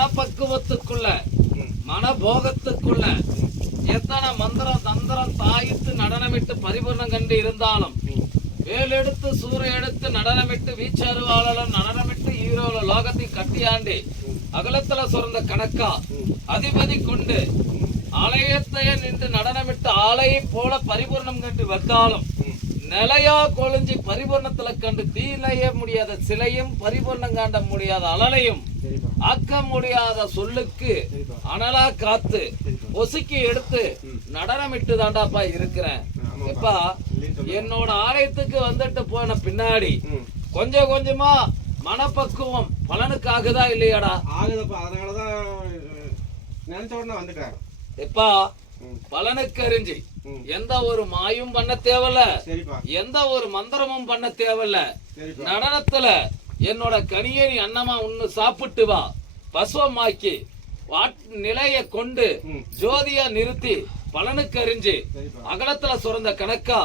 மனப்பக்குவத்துக்குள்ள மனபோகத்துக்குள்ள எத்தனை மந்திரம் தந்திரம் தாயித்து நடனமிட்டு பரிபூர்ணம் கண்டு இருந்தாலும் வேலெடுத்து சூற எடுத்து நடனமிட்டு வீச்சருவாளம் நடனமிட்டு ஈரோல லோகத்தை கட்டியாண்டி அகலத்துல சுரந்த கணக்கா அதிபதி கொண்டு ஆலயத்தைய நின்று நடனமிட்டு ஆலையை போல பரிபூர்ணம் கண்டு வந்தாலும் நிலையா கொழிஞ்சி பரிபூர்ணத்துல கண்டு தீலைய முடியாத சிலையும் பரிபூர்ணம் காண்ட முடியாத அலலையும் ஆக்க முடியாத சொல்லுக்கு அனலா காத்து ஒசுக்கி எடுத்து நடனமிட்டு தாண்டாப்பா இருக்கிறேன். எப்பா என்னோட ஆலயத்துக்கு வந்துட்டு போன பின்னாடி கொஞ்சம் கொஞ்சமா மனப்பக்குவம் பலனுக்காகதா இல்லையாடா? அதனாலதான் நினைச்ச உடனே வந்துட்டேன். எப்பா பலனுக்கு அறிஞ்சு எந்த ஒரு மாயும் பண்ண தேவையில்ல, எந்த ஒரு மந்திரமும் பண்ண தேவையில்ல. நடனத்துல என்னோட கனியணி அன்னமா உன்னு சாப்பிட்டு வா, பசுவமாக்கி நிலைய கொண்டு ஜோதியா நிறுத்தி பலனுக்கு அறிஞ்சு அகலத்துல சுரந்த கணக்கா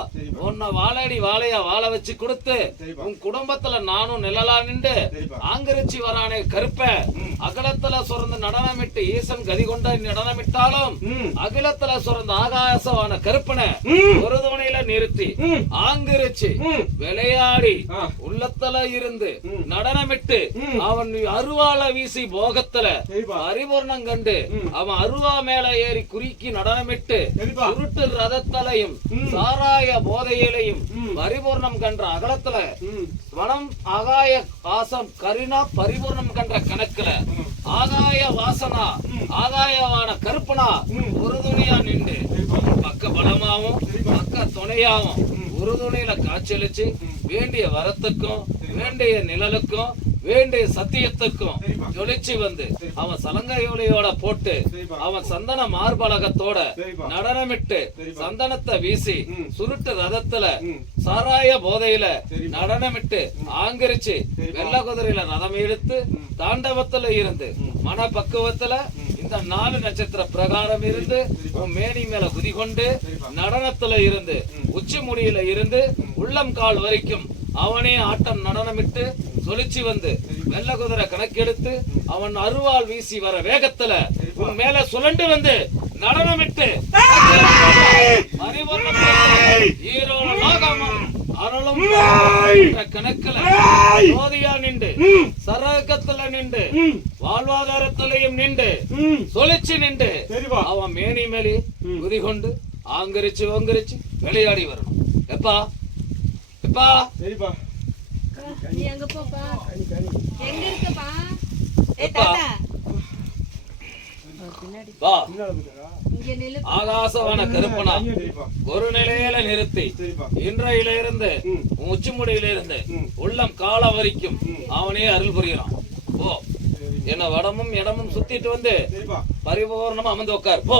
உன்னை வாழடி வாழையா வாழ வச்சு கொடுத்து உன் குடும்பத்துல நானும் நிழலா நின்று ஆங்கரிச்சு வரானே கருப்ப அகலத்துல சுரந்த நடனமிட்டு ஈசன் கதி கொண்ட நடனமிட்டாலும் அகிலத்துல சுரந்த ஆகாசமான கருப்பனை ஒரு துணையில நிறுத்தி ஆங்கரிச்சு விளையாடி உள்ளத்துல இருந்து நடனமிட்டு அவன் அருவாள வீசி போகத்துல பரிபூர்ணம் கண்டு அவன் அருவா மேல ஏறி குறுக்கி நடனமிட்டு உருட்டு ரதத்தலையும் சாராய போதையிலையும் பரிபூர்ணம் கன்ற அகலத்துல வனம் ஆகாய வாசம் கரினா பரிபூர்ணம் கன்ற கணக்குல ஆகாய வாசனா ஆகாயவான கருப்பனா உறுதுணையா நின்று பக்க பலமாவும் பக்க துணையாவும் உறுதுணையில காய்ச்சலிச்சு வேண்டிய வரத்துக்கும் வேண்டிய நிழலுக்கும் வேண்டிய சத்தியத்துக்கும் ஜொலிச்சு வந்து அவன் சலங்கையோட போட்டு அவன் சந்தன மார்பலகத்தோட நடனமிட்டு சந்தனத்தை வீசி சுருட்டு ரதத்துல சாராய போதையில நடனமிட்டு ஆங்கரிச்சு வெள்ள குதிரையில ரதம் எடுத்து தாண்டவத்துல இருந்து மன பக்குவத்துல இந்த 4 நட்சத்திர பிரகாரம் இருந்து மேனி மேல குதி கொண்டு நடனத்துல இருந்து உச்சி முடியில இருந்து உள்ளம் கால் வரைக்கும் அவனே ஆட்டம் நடனமிட்டு சொலிச்சு வந்து வெள்ள குதிரை கணக்கெடுத்து அவன் அருவாள் வீசி வர வேகத்துல உன் மேல சுழண்டு வந்து நடனமிட்டு ஈரோல லோகமும் அருளும் கணக்குல ஜோதியா நின்று சரகத்துல நின்று வாழ்வாதாரத்திலையும் நின்று சொலிச்சு நின்று அவன் மேனி மேலே குதி கொண்டு ஆங்கரிச்சு ஓங்கரிச்சு விளையாடி வரணும். எப்பா எப்பா சரிப்பா நீ எங்க போப்பா? எங்க இருக்கபா? ஏ தாத்தா வா. இங்க நில்லு. ஆகாசவன கருப்பனா ஒரு நிலையில நிறுத்தி இன்றையில இருந்து உச்சி முடியில இருந்து உள்ளம் கால வரைக்கும் அவனே அருள் புரிகிறான். ஓ என்ன வடமும் இடமும் சுத்திட்டு வந்து பரிபூர்ணமா அமர்ந்து உட்கார் போ.